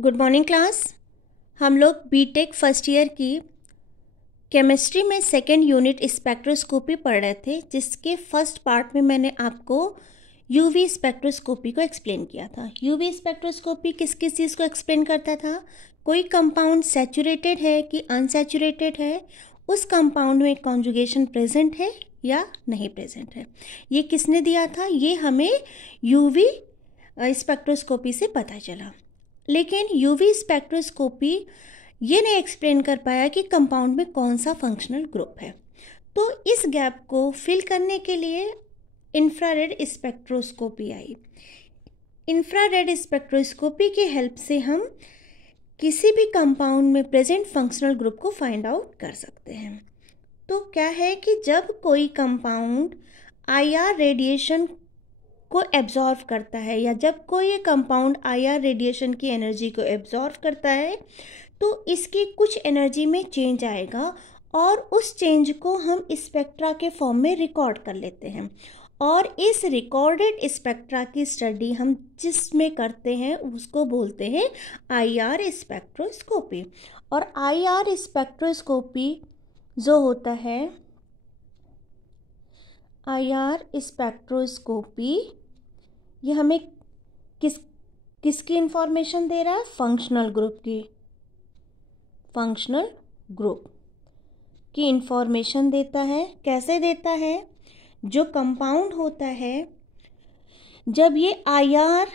Good morning class. हम लोग BTech first year की केमिस्ट्री में सेकेंड यूनिट स्पेक्ट्रोस्कोपी पढ़ रहे थे, जिसके फर्स्ट पार्ट में मैंने आपको यूवी स्पेक्ट्रोस्कोपी को एक्सप्लेन किया था। यूवी स्पेक्ट्रोस्कोपी किस किस चीज़ को एक्सप्लेन करता था? कोई कंपाउंड सैचुरेटेड है कि अनसैचुरेटेड है, उस कंपाउंड में कॉन्जुगेशन प्रेजेंट है या नहीं प्रेजेंट है। ये किसने दिया था? ये हमें यूवी स्पेक्ट्रोस्कोपी से पता चला। लेकिन यूवी स्पेक्ट्रोस्कोपी ये नहीं एक्सप्लेन कर पाया कि कंपाउंड में कौन सा फंक्शनल ग्रुप है। तो इस गैप को फिल करने के लिए इंफ्रारेड स्पेक्ट्रोस्कोपी आई। इंफ्रारेड स्पेक्ट्रोस्कोपी की हेल्प से हम किसी भी कंपाउंड में प्रेजेंट फंक्शनल ग्रुप को फाइंड आउट कर सकते हैं। तो क्या है कि जब कोई कंपाउंड आईआर रेडिएशन को एब्जॉर्व करता है या जब कोई कंपाउंड आईआर रेडिएशन की एनर्जी को एब्जॉर्व करता है तो इसकी कुछ एनर्जी में चेंज आएगा और उस चेंज को हम स्पेक्ट्रा के फॉर्म में रिकॉर्ड कर लेते हैं। और इस रिकॉर्डेड स्पेक्ट्रा की स्टडी हम जिसमें करते हैं उसको बोलते हैं आईआर स्पेक्ट्रोस्कोपी। और आईआर स्पेक्ट्रोस्कोपी जो होता है, आईआर स्पेक्ट्रोस्कोपी ये हमें किसकी इंफॉर्मेशन दे रहा है? फंक्शनल ग्रुप की, फंक्शनल ग्रुप की इंफॉर्मेशन देता है। कैसे देता है? जो कंपाउंड होता है, जब ये आईआर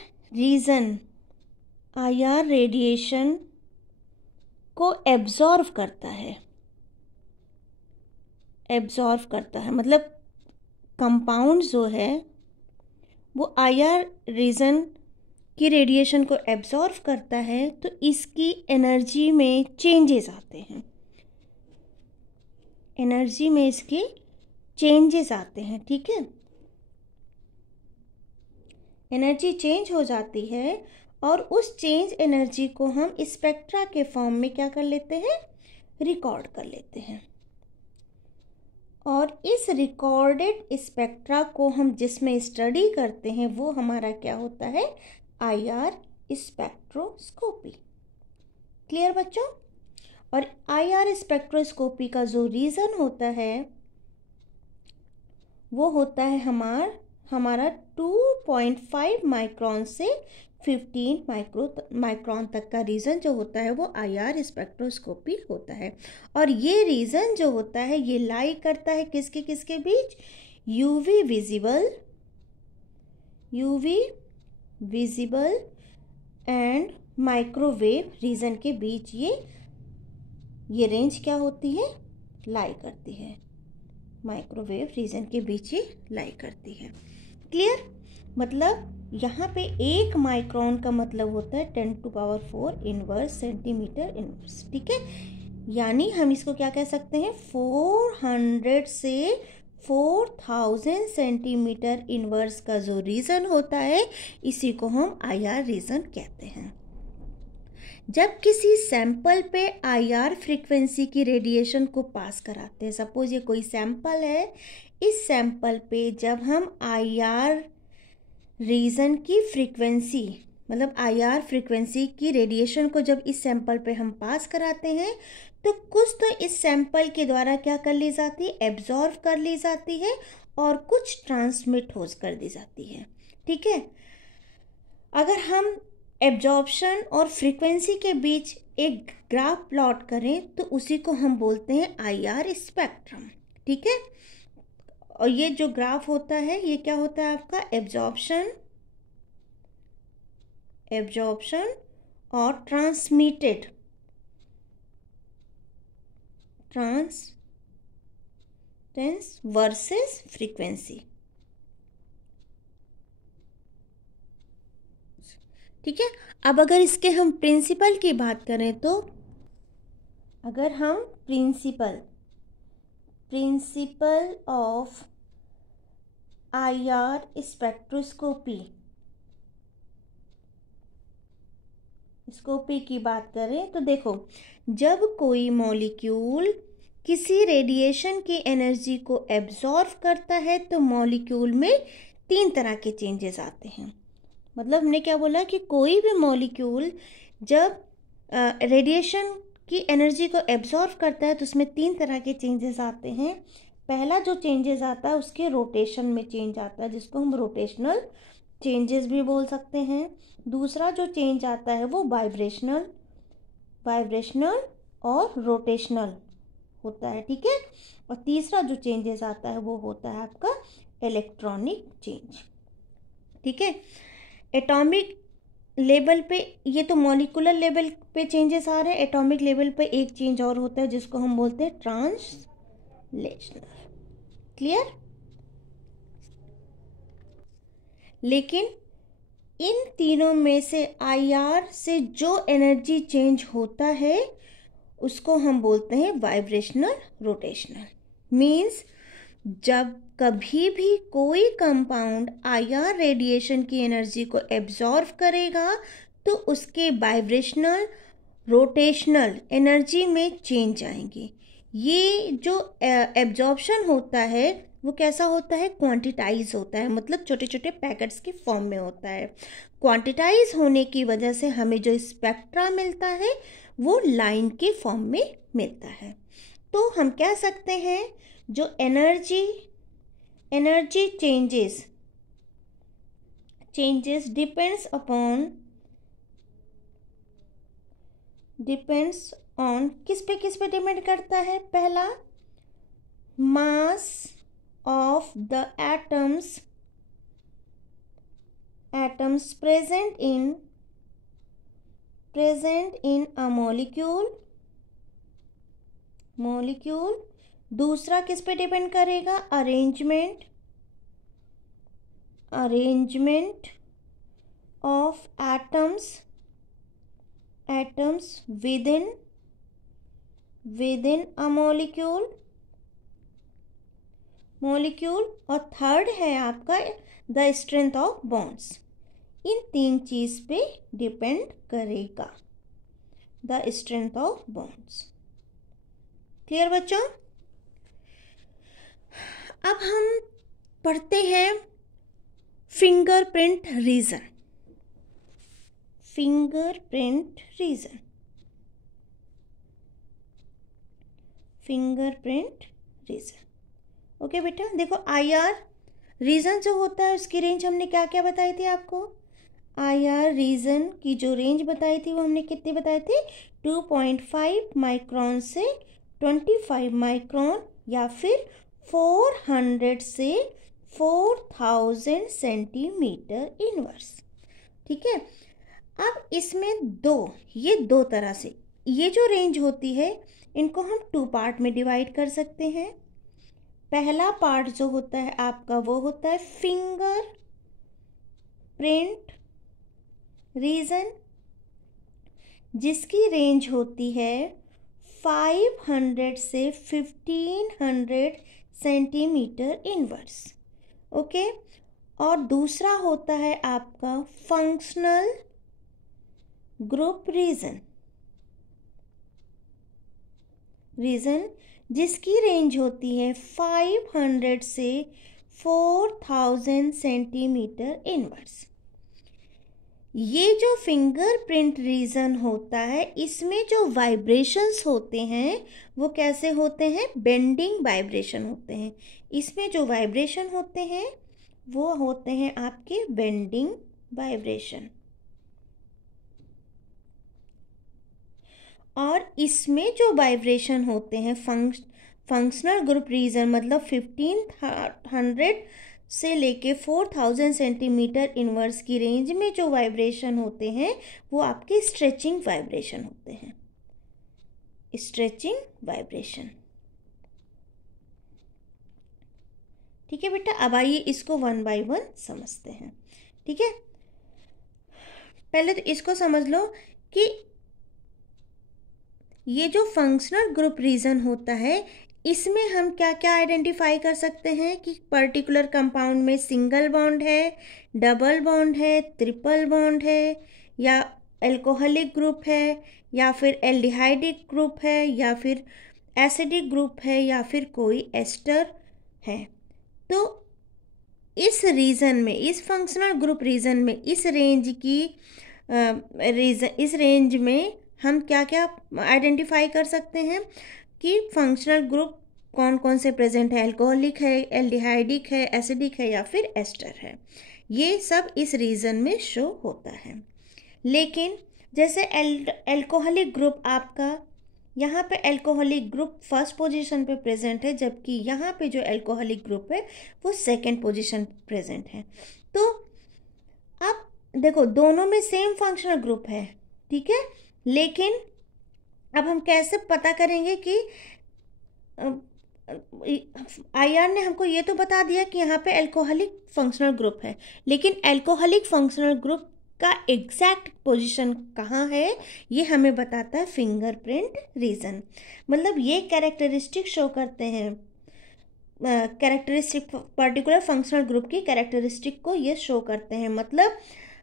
रेडिएशन को एब्जॉर्व करता है, मतलब कंपाउंड जो है वो आईआर रीजन की रेडिएशन को एब्जॉर्व करता है, तो इसकी एनर्जी में चेंजेस आते हैं, एनर्जी में इसके चेंजेस आते हैं। ठीक है, एनर्जी चेंज हो जाती है और उस चेंज एनर्जी को हम स्पेक्ट्रा के फॉर्म में क्या कर लेते हैं? रिकॉर्ड कर लेते हैं। और इस रिकॉर्डेड स्पेक्ट्रा को हम जिसमें स्टडी करते हैं वो हमारा क्या होता है? IR spectroscopy. क्लियर बच्चों? और आईआर स्पेक्ट्रोस्कोपी का जो रीजन होता है वो होता है हमारा 2.5 माइक्रोन से 15 माइक्रोन तक का रीजन जो होता है वो आईआर स्पेक्ट्रोस्कोपी होता है। और ये रीजन जो होता है ये लाई करता है किसके बीच? UV visible and microwave region के बीच ये रेंज क्या होती है? लाई करती है। माइक्रोवेव रीजन के बीच ये लाई करती है। क्लियर? मतलब यहाँ पे 1 माइक्रोन का मतलब होता है 10⁴ इनवर्स सेंटीमीटर इनवर्स। ठीक है, यानी हम इसको क्या कह सकते हैं? 400 से 4000 सेंटीमीटर इनवर्स का जो रीजन होता है इसी को हम आईआर रीजन कहते हैं। जब किसी सैंपल पे आईआर फ्रीक्वेंसी की रेडिएशन को पास कराते हैं, सपोज ये कोई सैंपल है, इस सैंपल पे जब हम आईआर रीजन की फ्रीक्वेंसी मतलब आईआर फ्रीक्वेंसी की रेडिएशन को जब इस सैंपल पे हम पास कराते हैं तो कुछ तो इस सैंपल के द्वारा क्या कर ली जाती है? एब्जॉर्व कर ली जाती है और कुछ ट्रांसमिट हो कर दी जाती है। ठीक है, अगर हम एब्जॉर्प्शन और फ्रीक्वेंसी के बीच एक ग्राफ प्लॉट करें तो उसी को हम बोलते हैं आईआर स्पेक्ट्रम। ठीक है, और ये जो ग्राफ होता है ये क्या होता है आपका? एब्जॉर्प्शन और ट्रांसमिटेड वर्सेस फ्रीक्वेंसी। ठीक है, अब अगर इसके हम प्रिंसिपल की बात करें तो अगर हम प्रिंसिपल ऑफ आईआर स्पेक्ट्रोस्कोपी की बात करें तो देखो, जब कोई मॉलिक्यूल किसी रेडिएशन की एनर्जी को एब्जॉर्व करता है तो मॉलिक्यूल में 3 तरह के चेंजेस आते हैं। मतलब हमने क्या बोला कि कोई भी मॉलिक्यूल जब रेडिएशन की एनर्जी को एब्जॉर्व करता है तो उसमें 3 तरह के चेंजेस आते हैं। पहला जो चेंजेस आता है उसके रोटेशन में चेंज आता है, जिसको हम रोटेशनल चेंजेस भी बोल सकते हैं। दूसरा जो चेंज आता है वो वाइब्रेशनल और रोटेशनल होता है, ठीक है। और तीसरा जो चेंजेस आता है वो होता है आपका इलेक्ट्रॉनिक चेंज, ठीक है। एटॉमिक लेवल पे ये तो मॉलिक्यूलर लेवल पे चेंजेस आ रहे हैं। एटॉमिक लेवल पे एक चेंज और होता है जिसको हम बोलते हैं ट्रांसलेशनल। क्लियर? लेकिन इन तीनों में से आईआर से जो एनर्जी चेंज होता है उसको हम बोलते हैं वाइब्रेशनल रोटेशनल। मीन्स जब कभी भी कोई कंपाउंड आईआर रेडिएशन की एनर्जी को एब्जॉर्व करेगा तो उसके वाइब्रेशनल रोटेशनल एनर्जी में चेंज आएंगे। ये जो एब्जॉर्प्शन होता है वो कैसा होता है? क्वांटिटाइज होता है, मतलब छोटे छोटे पैकेट्स के फॉर्म में होता है। क्वांटिटाइज होने की वजह से हमें जो स्पेक्ट्रा मिलता है वो लाइन के फॉर्म में मिलता है। तो हम कह सकते हैं जो एनर्जी चेंजेस डिपेंड्स ऑन किस पे डिपेंड करता है? पहला, मास of the atoms present in a molecule। दूसरा किस पे डिपेंड करेगा? Arrangement of atoms within a molecule। और थर्ड है आपका द स्ट्रेंथ ऑफ बॉन्ड्स। इन 3 चीज पे डिपेंड करेगा the strength of bonds. Clear बच्चों? अब हम पढ़ते हैं फिंगरप्रिंट रीजन। ओके बेटा, देखो आईआर रीजन जो होता है उसकी रेंज हमने क्या क्या बताई थी आपको? आईआर रीजन की जो रेंज बताई थी वो हमने कितनी बताई थी? 2.5 माइक्रोन से 25 माइक्रोन या फिर 400 से 4000 सेंटीमीटर इनवर्स, ठीक है। अब इसमें ये दो तरह से ये जो रेंज होती है इनको हम 2 पार्ट में डिवाइड कर सकते हैं। पहला पार्ट जो होता है आपका वो होता है फिंगर प्रिंट रीजन, जिसकी रेंज होती है 500 से 1500 सेंटीमीटर इनवर्स, ओके। और दूसरा होता है आपका फंक्शनल ग्रुप रीजन, जिसकी रेंज होती है 500 से 4000 सेंटीमीटर इनवर्स। ये जो फिंगरप्रिंट रीजन होता है इसमें जो वाइब्रेशंस होते हैं वो कैसे होते हैं? बेंडिंग वाइब्रेशन होते हैं। इसमें जो वाइब्रेशन होते हैं वो होते हैं आपके बेंडिंग वाइब्रेशन। और इसमें जो वाइब्रेशन होते हैं फंक्शनल ग्रुप रीजन मतलब 1500 से लेके 4000 सेंटीमीटर इनवर्स की रेंज में जो वाइब्रेशन होते हैं वो आपके स्ट्रेचिंग वाइब्रेशन होते हैं। ठीक है बेटा, अब आइए इसको 1 बाय 1 समझते हैं, ठीक है। पहले तो इसको समझ लो कि ये जो फंक्शनल ग्रुप रीजन होता है इसमें हम क्या क्या आइडेंटिफाई कर सकते हैं कि पर्टिकुलर कंपाउंड में सिंगल बॉन्ड है, डबल बॉन्ड है, ट्रिपल बॉन्ड है, या एल्कोहलिक ग्रुप है, या फिर एल्डिहाइडिक ग्रुप है, या फिर एसिडिक ग्रुप है, या फिर कोई एस्टर है। तो इस रीजन में, इस फंक्शनल ग्रुप रीजन में इस रेंज की इस रेंज में हम क्या क्या आइडेंटिफाई कर सकते हैं कि फंक्शनल ग्रुप कौन कौन से प्रेजेंट है, अल्कोहलिक है, एल्डिहाइडिक है, एसिडिक है या फिर एस्टर है, ये सब इस रीजन में शो होता है। लेकिन जैसे एल्कोहलिक ग्रुप आपका, यहाँ पे एल्कोहलिक ग्रुप फर्स्ट पोजीशन पे प्रेजेंट है, जबकि यहाँ पे जो एल्कोहलिक ग्रुप है वो सेकंड पोजीशन प्रेजेंट है। तो अब देखो दोनों में सेम फंक्शनल ग्रुप है, ठीक है, लेकिन अब हम कैसे पता करेंगे कि आईआर ने हमको ये तो बता दिया कि यहाँ पे एल्कोहलिक फंक्शनल ग्रुप है, लेकिन एल्कोहलिक फंक्शनल ग्रुप का एग्जैक्ट पोजीशन कहाँ है ये हमें बताता है फिंगरप्रिंट रीजन। मतलब ये कैरेक्टरिस्टिक शो करते हैं, कैरेक्टरिस्टिक पर्टिकुलर फंक्शनल ग्रुप की कैरेक्टरिस्टिक को ये शो करते हैं। मतलब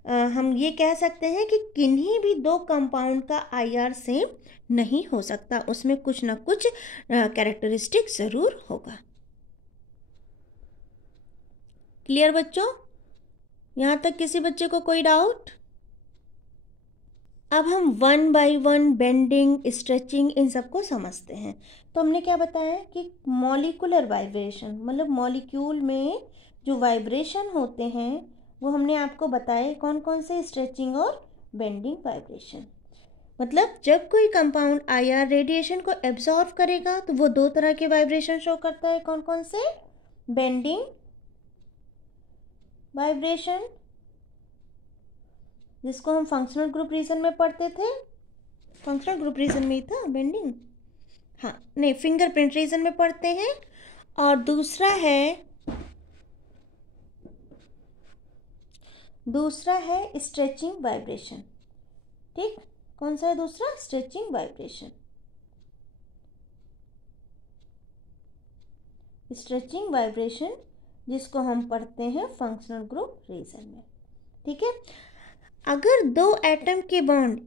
हम ये कह सकते हैं कि किन्हीं भी दो कंपाउंड का आईआर सेम नहीं हो सकता, उसमें कुछ ना कुछ कैरेक्टरिस्टिक ज़रूर होगा। क्लियर बच्चों? यहाँ तक किसी बच्चे को कोई डाउट? अब हम one by one bending, stretching इन सबको समझते हैं। तो हमने क्या बताया कि मॉलिकुलर वाइब्रेशन, मतलब मॉलिक्यूल में जो वाइब्रेशन होते हैं वो हमने आपको बताए कौन कौन से, स्ट्रेचिंग और बेंडिंग वाइब्रेशन। मतलब जब कोई कंपाउंड आईआर रेडिएशन को एब्जॉर्व करेगा तो वो दो तरह के वाइब्रेशन शो करता है, कौन कौन से? बेंडिंग वाइब्रेशन, जिसको हम फंक्शनल ग्रुप रीजन में पढ़ते थे, फंक्शनल ग्रुप रीजन में ही था बेंडिंग, हाँ नहीं फिंगरप्रिंट रीजन में पढ़ते हैं। और दूसरा है स्ट्रेचिंग वाइब्रेशन। ठीक, कौन सा है दूसरा? Stretching vibration. स्ट्रेचिंग वाइब्रेशन जिसको हम पढ़ते हैं फंक्शनल ग्रुप रीजन में। ठीक है, अगर दो एटम के बॉन्ड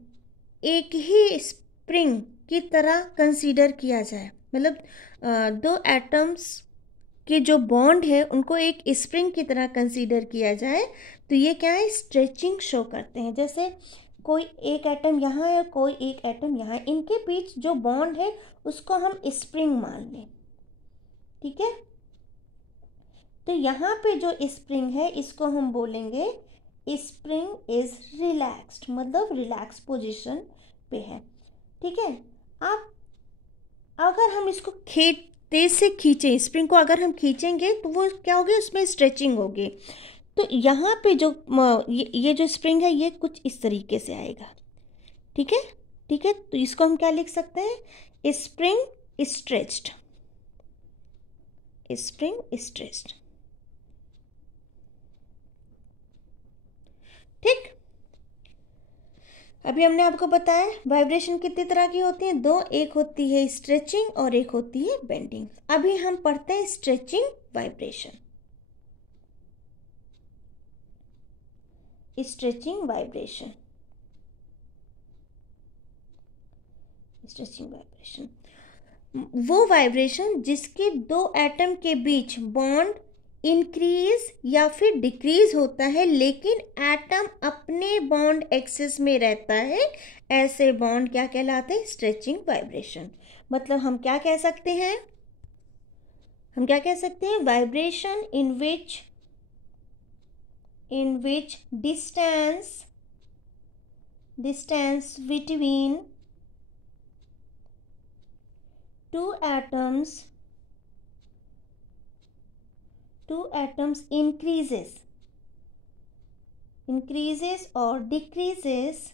एक ही स्प्रिंग की तरह कंसीडर किया जाए, मतलब दो एटम्स के जो बॉन्ड है उनको एक स्प्रिंग की तरह कंसीडर किया जाए तो ये क्या है? स्ट्रेचिंग शो करते हैं। जैसे कोई एक एटम यहाँ है, कोई एक एटम यहाँ है, इनके बीच जो बॉन्ड है उसको हम स्प्रिंग मान लें। ठीक है, तो यहाँ पे जो स्प्रिंग है इसको हम बोलेंगे स्प्रिंग इज रिलैक्स्ड, मतलब रिलैक्स पोजीशन पे है। ठीक है, अब अगर हम इसको तेज से खींचें, स्प्रिंग को अगर हम खींचेंगे तो वो क्या होगी? उसमें स्ट्रेचिंग होगी। तो यहाँ पे जो ये जो स्प्रिंग है ये कुछ इस तरीके से आएगा। ठीक है, ठीक है, तो इसको हम क्या लिख सकते हैं? Spring stretched, spring stretched. ठीक, अभी हमने आपको बताया वाइब्रेशन कितनी तरह की होती है, दो, एक होती है स्ट्रेचिंग और एक होती है बेंडिंग। अभी हम पढ़ते हैं stretching vibration. Stretching vibration, stretching vibration वो वाइब्रेशन जिसके दो एटम के बीच बॉन्ड इंक्रीज या फिर डिक्रीज होता है लेकिन एटम अपने बॉन्ड एक्सिस में रहता है, ऐसे बॉन्ड क्या कहलाते हैं? Stretching vibration. मतलब हम क्या कह सकते हैं? Vibration in which distance between two atoms increases or decreases,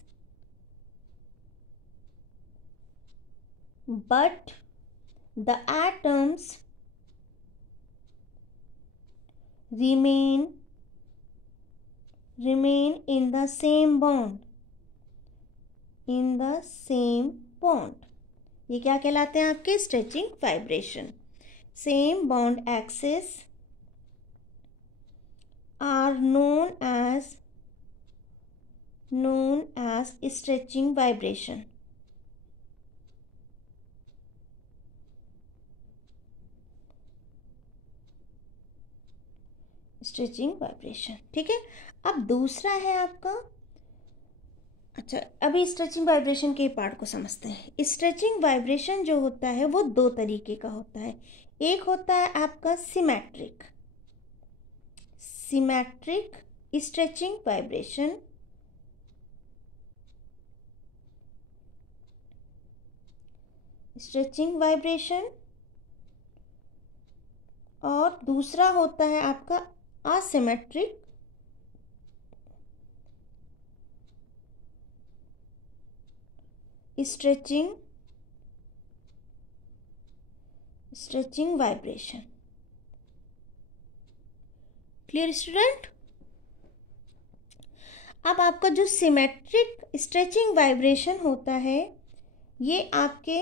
but the atoms remain in the same bond, ये क्या कहलाते हैं आपके? Stretching vibration. Same bond axis are known as stretching vibration। Stretching vibration. ठीक है, अब दूसरा है आपका अच्छा, अभी स्ट्रेचिंग वाइब्रेशन के पार्ट को समझते हैं। स्ट्रेचिंग वाइब्रेशन जो होता है वो दो तरीके का होता है। एक होता है आपका सिमेट्रिक स्ट्रेचिंग वाइब्रेशन, और दूसरा होता है आपका asymmetric stretching vibration. Clear student? अब आपका जो सिमेट्रिक स्ट्रेचिंग वाइब्रेशन होता है ये आपके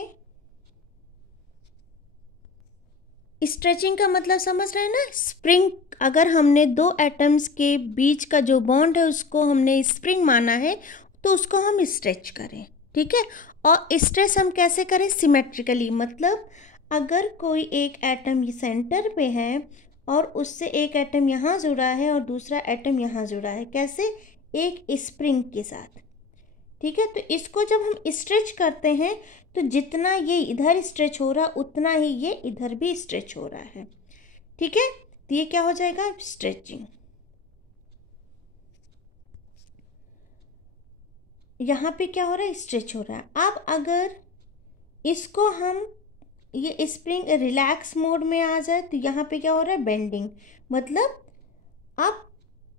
स्ट्रेचिंग का मतलब समझ रहे हैं ना। स्प्रिंग, अगर हमने दो एटम्स के बीच का जो बॉन्ड है उसको हमने स्प्रिंग माना है तो उसको हम स्ट्रेच करें, ठीक है। और स्ट्रेच हम कैसे करें? सिमेट्रिकली, मतलब अगर कोई एक एटम सेंटर पे है और उससे एक एटम यहाँ जुड़ा है और दूसरा एटम यहाँ जुड़ा है, कैसे? एक स्प्रिंग के साथ, ठीक है। तो इसको जब हम स्ट्रेच करते हैं तो जितना ये इधर स्ट्रेच हो रहा उतना ही ये इधर भी स्ट्रेच हो रहा है, ठीक है। तो ये क्या हो जाएगा? स्ट्रेचिंग। यहाँ पे क्या हो रहा है? स्ट्रेच हो रहा है। अब अगर इसको हम ये स्प्रिंग रिलैक्स मोड में आ जाए तो यहाँ पे क्या हो रहा है? बेंडिंग, मतलब अब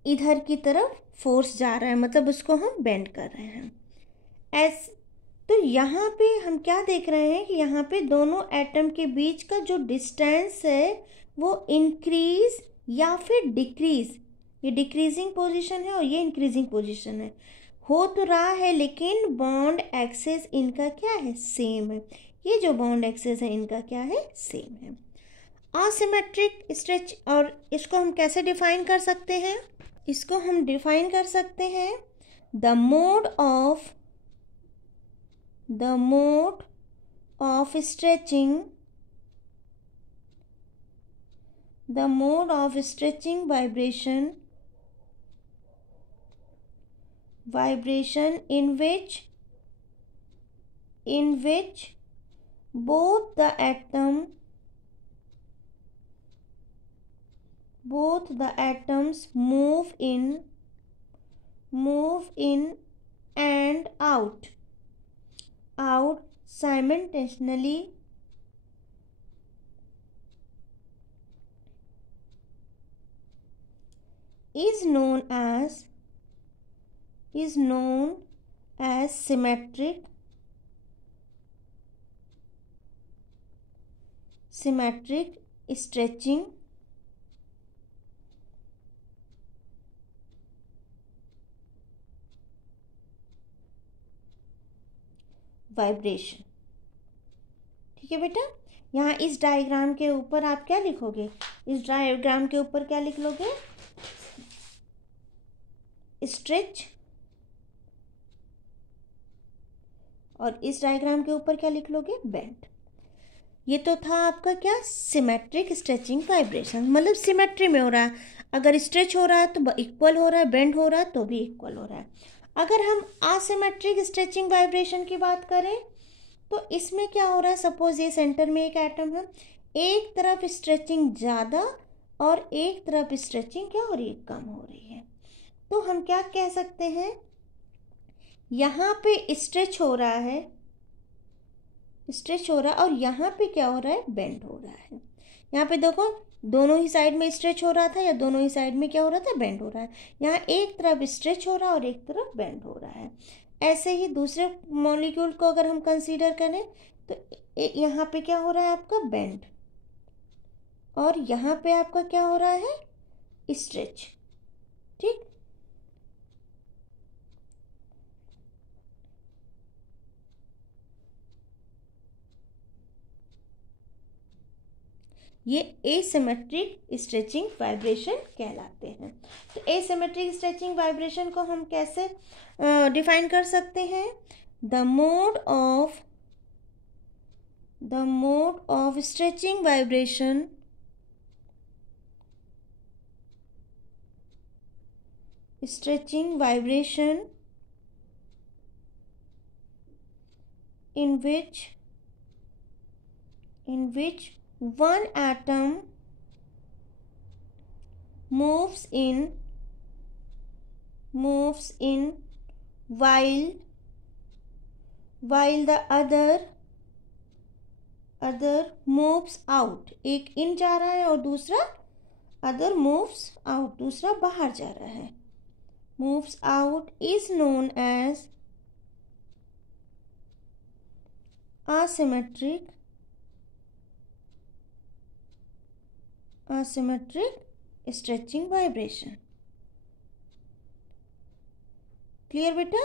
इधर की तरफ फोर्स जा रहा है, मतलब उसको हम बेंड कर रहे हैं। एस तो यहाँ पे हम क्या देख रहे हैं कि यहाँ पे दोनों एटम के बीच का जो डिस्टेंस है वो इंक्रीज या फिर डिक्रीज, ये डिक्रीजिंग पोजीशन है और ये इंक्रीजिंग पोजीशन है, हो तो रहा है, लेकिन बॉन्ड एक्सेस इनका क्या है? सेम है। ये जो बॉन्ड एक्सेस है इनका क्या है? सेम है। असिमेट्रिक स्ट्रेच, और इसको हम कैसे डिफाइन कर सकते हैं? इसको हम डिफाइन कर सकते हैं the mode of stretching, vibration in which both the atoms move in and out simultaneously is known as symmetric stretching vibration, ठीक है बेटा। यहाँ इस डायग्राम के ऊपर आप क्या लिखोगे? इस डायग्राम के ऊपर क्या लिख लोगे? स्ट्रेच, और इस डायग्राम के ऊपर क्या लिख लोगे? बेंड। ये तो था आपका क्या? सिमेट्रिक स्ट्रेचिंग वाइब्रेशन, मतलब सिमेट्री में हो रहा है। अगर स्ट्रेच हो रहा है तो इक्वल हो रहा है, बेंड हो रहा है तो भी इक्वल हो रहा है। अगर हम असिमेट्रिक स्ट्रेचिंग वाइब्रेशन की बात करें तो इसमें क्या हो रहा है? सपोज ये सेंटर में एक एटम है, एक तरफ स्ट्रेचिंग ज़्यादा और एक तरफ स्ट्रेचिंग क्या हो रही है? कम हो रही है। तो हम क्या कह सकते हैं? यहाँ पे स्ट्रेच हो रहा है और यहाँ पे क्या हो रहा है? बेंड हो रहा है। यहाँ पे देखो, दोनों ही साइड में स्ट्रेच हो रहा था या दोनों ही साइड में क्या हो रहा था? बेंड हो रहा है। यहाँ एक तरफ स्ट्रेच हो रहा है और एक तरफ बेंड हो रहा है। ऐसे ही दूसरे मॉलिक्यूल को अगर हम कंसीडर करें तो यहाँ पे क्या हो रहा है? आपका बेंड, और यहाँ पे आपका क्या हो रहा है? स्ट्रेच, ठीक। ये एसिमेट्रिक स्ट्रेचिंग वाइब्रेशन कहलाते हैं। तो एसिमेट्रिक स्ट्रेचिंग वाइब्रेशन को हम कैसे डिफाइन कर सकते हैं? The mode of stretching vibration in which one atom moves in while the other moves out. एक इन जा रहा है और दूसरा other moves out, दूसरा बाहर जा रहा है. moves out is known as asymmetric stretching vibration. Clear बेटा?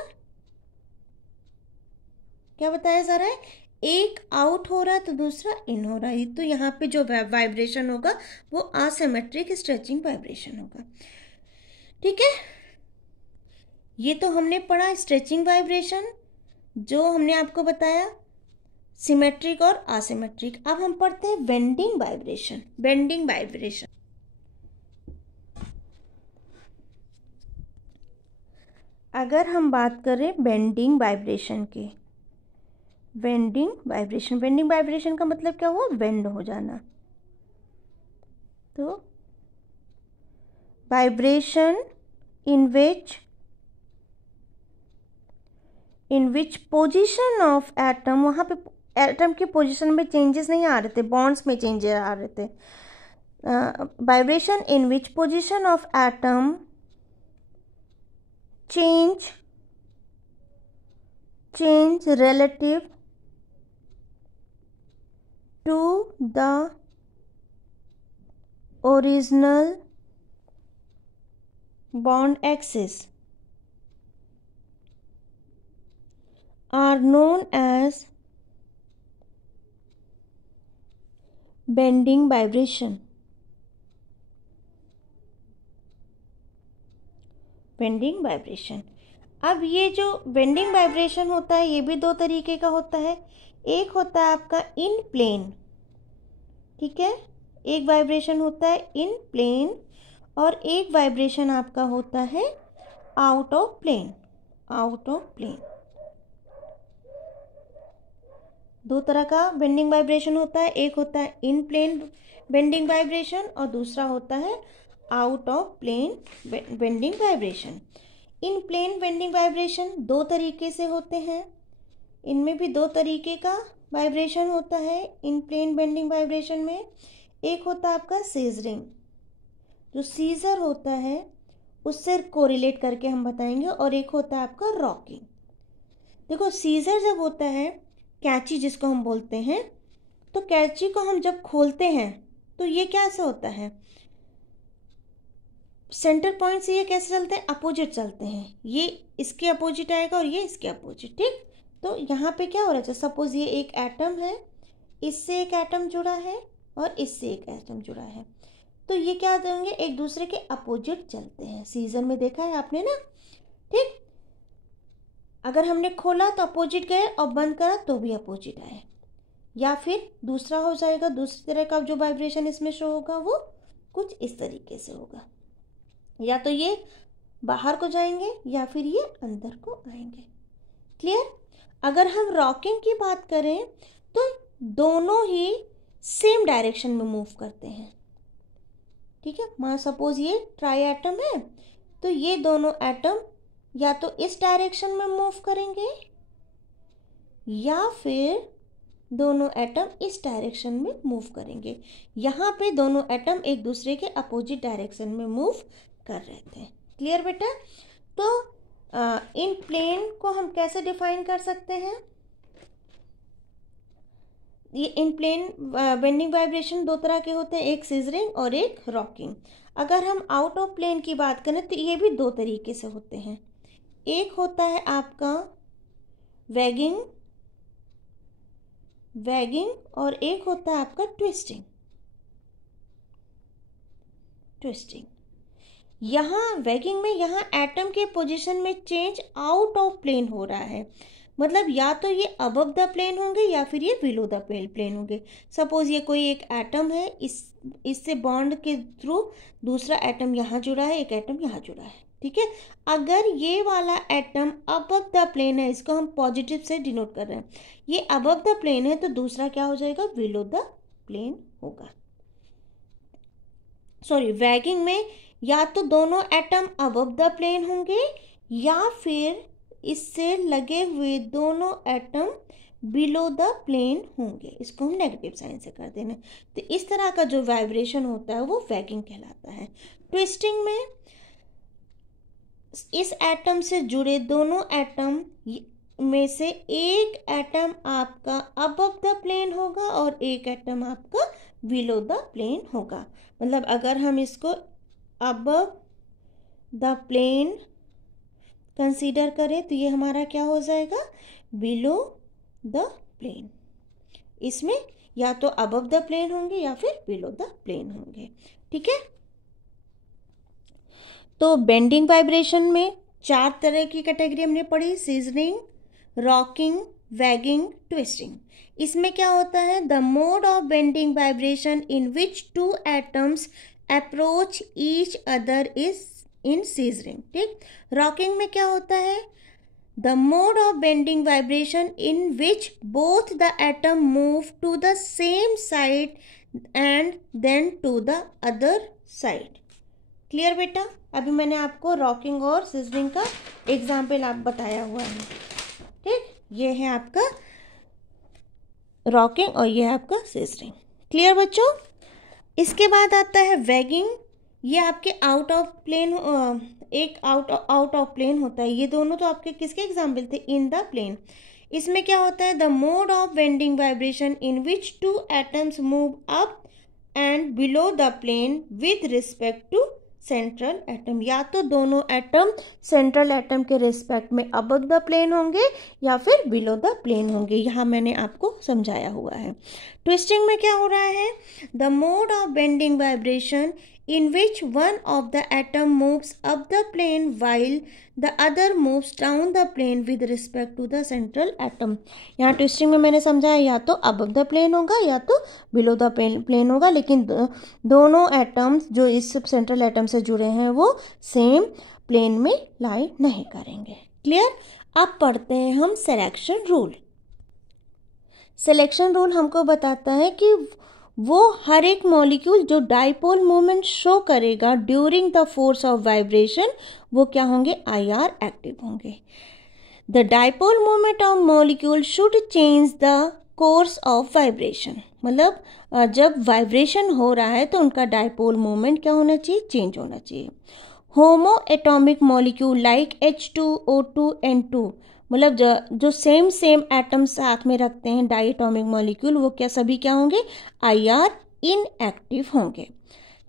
क्या बताया जा रहा है? एक आउट हो रहा है तो दूसरा इन हो रहा है, तो यहाँ पे जो वाइब्रेशन होगा वो असिमेट्रिक स्ट्रेचिंग वाइब्रेशन होगा. ठीक है, ये तो हमने पढ़ा स्ट्रेचिंग वाइब्रेशन, जो हमने आपको बताया सिमेट्रिक और असिमेट्रिक. अब हम पढ़ते हैं बेंडिंग वाइब्रेशन. अगर हम बात करें बेंडिंग वाइब्रेशन की, बेंडिंग वाइब्रेशन का मतलब क्या हुआ? बेंड हो जाना. तो vibration in which position of atom, वहाँ पे एटम की पोजीशन में चेंजेस नहीं आ रहे थे, बॉन्ड्स में चेंजेस आ रहे थे. Vibration in which position of atom change relative to the original bond axis are known as bending vibration. Bending vibration. अब ये जो बेंडिंग वाइब्रेशन होता है ये भी दो तरीके का होता है. एक होता है आपका इन प्लेन, ठीक है, एक वाइब्रेशन होता है इन प्लेन और एक वाइब्रेशन आपका होता है आउट ऑफ प्लेन. दो तरह का बेंडिंग वाइब्रेशन होता है. एक होता है इन प्लेन बेंडिंग वाइब्रेशन और दूसरा होता है out of plane bending vibration. In plane bending vibration दो तरीके से होते हैं. इनमें भी दो तरीके का वाइब्रेशन होता है. इन प्लेन बेंडिंग वाइब्रेशन में एक होता है आपका सीजरिंग, जो सीजर होता है उससे कोरिलेट करके हम बताएंगे, और एक होता है आपका रॉकिंग. देखो सीजर जब होता है, कैंची जिसको हम बोलते हैं, तो कैंची को हम जब खोलते हैं तो ये कैसे होता है, सेंटर पॉइंट से ये कैसे चलते हैं, अपोजिट चलते हैं. ये इसके अपोजिट आएगा और ये इसके अपोजिट. ठीक, तो यहाँ पे क्या हो रहा है, सपोज ये एक एटम है, इससे एक एटम जुड़ा है और इससे एक एटम जुड़ा है, तो ये क्या देंगे, एक दूसरे के अपोजिट चलते हैं. सीजर में देखा है आपने ना. ठीक, अगर हमने खोला तो अपोजिट गए और बंद करा तो भी अपोजिट आए. या फिर दूसरा हो जाएगा, दूसरी तरह का जो वाइब्रेशन इसमें शो होगा वो कुछ इस तरीके से होगा, या तो ये बाहर को जाएंगे या फिर ये अंदर को आएंगे. क्लियर? अगर हम रॉकिंग की बात करें तो दोनों ही सेम डायरेक्शन में मूव करते हैं. ठीक है, मान सपोज ये ट्राई एटम है, तो ये दोनों एटम या तो इस डायरेक्शन में मूव करेंगे या फिर दोनों एटम इस डायरेक्शन में मूव करेंगे. यहाँ पे दोनों एटम एक दूसरे के अपोजिट डायरेक्शन में मूव कर रहे थे. क्लियर बेटा? तो इन प्लेन को हम कैसे डिफाइन कर सकते हैं? ये इन प्लेन बेंडिंग वाइब्रेशन दो तरह के होते हैं, एक सीजरिंग और एक रॉकिंग. अगर हम आउट ऑफ प्लेन की बात करें तो ये भी दो तरीके से होते हैं. एक होता है आपका वैगिंग और एक होता है आपका ट्विस्टिंग. यहाँ वैगिंग में यहाँ एटम के पोजीशन में चेंज आउट ऑफ प्लेन हो रहा है, मतलब या तो ये अबव द प्लेन होंगे या फिर ये बिलो द प्लेन होंगे. सपोज ये कोई एक एटम है, इससे बॉन्ड के थ्रू दूसरा एटम यहाँ जुड़ा है, एक एटम यहाँ जुड़ा है. ठीक है। अगर ये वाला एटम अबव द प्लेन है, इसको हम पॉजिटिव से डिनोट कर रहे हैं, ये अबव द प्लेन है, तो दूसरा क्या हो जाएगा, बिलो द प्लेन होगा। सॉरी, वैगिंग में या तो दोनों एटम अबव द प्लेन होंगे या फिर इससे लगे हुए दोनों एटम बिलो द प्लेन होंगे। इसको हम नेगेटिव साइन से कर देना। तो इस तरह का जो वाइब्रेशन होता है वो वैगिंग कहलाता है। ट्विस्टिंग में इस एटम से जुड़े दोनों एटम में से एक एटम आपका अबव द प्लेन होगा और एक एटम आपका बिलो द प्लेन होगा। मतलब अगर हम इसको अबव द प्लेन कंसीडर करें तो ये हमारा क्या हो जाएगा, बिलो द प्लेन। इसमें या तो अबव द प्लेन होंगे या फिर बिलो द प्लेन होंगे। ठीक है। तो बेंडिंग वाइब्रेशन में 4 तरह की कैटेगरी हमने पढ़ी, सीजनिंग, रॉकिंग, वैगिंग, ट्विस्टिंग। इसमें क्या होता है, the mode of bending vibration in which 2 atoms approach each other is in scissoring. ठीक। रॉकिंग में क्या होता है, the mode of bending vibration in which both the atom move to the same side and then to the other side. Clear बेटा। अभी मैंने आपको rocking और सीजनिंग का एग्जाम्पल आप बताया हुआ है। ठीक, ये है आपका रॉकिंग और ये है आपका सीजनिंग। क्लियर बच्चों। इसके बाद आता है वैगिंग। ये आपके आउट ऑफ प्लेन, एक आउट ऑफ प्लेन होता है। ये दोनों तो आपके किसके एग्जाम्पल थे, इन द प्लेन। इसमें क्या होता है, the mode of bending vibration in which 2 atoms move up and below the plane with respect to central atom. या तो दोनों एटम सेंट्रल एटम के रिस्पेक्ट में अबव द प्लेन होंगे या फिर बिलो द प्लेन होंगे। यहाँ मैंने आपको समझाया हुआ है। ट्विस्टिंग में क्या हो रहा है, the mode of bending vibration in which one of the atom moves up the plane while the other moves down the plane with respect to the central atom। यहाँ ट्विस्टिंग में मैंने समझाया या तो above the plane होगा या तो below the plane होगा, लेकिन दोनों एटम्स जो इस सेंट्रल एटम से जुड़े हैं वो सेम प्लेन में लाई नहीं करेंगे। क्लियर। अब पढ़ते हैं हम सिलेक्शन रूल। सिलेक्शन रूल हमको बताता है कि वो हर एक मॉलिक्यूल जो डाइपोल मोमेंट शो करेगा during the force of vibration वो क्या होंगे, IR एक्टिव होंगे। The dipole moment of molecule should change the course of vibration. मतलब जब वाइब्रेशन हो रहा है तो उनका डाइपोल मोमेंट क्या होना चाहिए, चेंज होना चाहिए। होमो atomic molecule like H2O2 N2, मतलब जो सेम एटम साथ में रखते हैं डाई एटॉमिक मॉलिक्यूल, वो क्या सभी क्या होंगे, IR इनएक्टिव होंगे।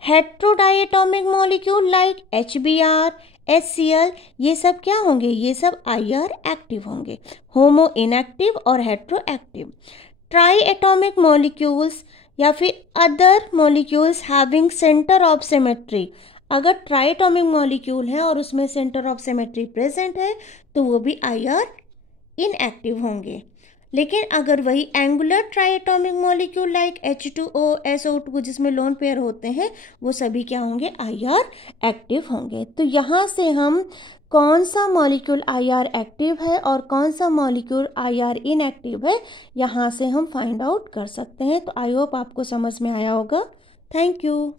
Heterodiatomic molecule like HBr, HCl, ये सब क्या होंगे, ये सब IR एक्टिव होंगे। होमो इनएक्टिव और hetero active. Try atomic molecules या फिर other molecules having centre of symmetry, अगर ट्राइएटॉमिक मॉलिक्यूल है और उसमें सेंटर ऑफ सिमेट्री प्रेजेंट है तो वो भी IR इनएक्टिव होंगे। लेकिन अगर वही angular triatomic molecule like H2O, SO2 जिसमें लोन पेयर होते हैं वो सभी क्या होंगे, IR एक्टिव होंगे। तो यहाँ से हम कौन सा मॉलिक्यूल IR एक्टिव है और कौन सा मॉलिक्यूल IR इनएक्टिव है यहाँ से हम फाइंड आउट कर सकते हैं। तो आई होप आपको समझ में आया होगा। Thank you.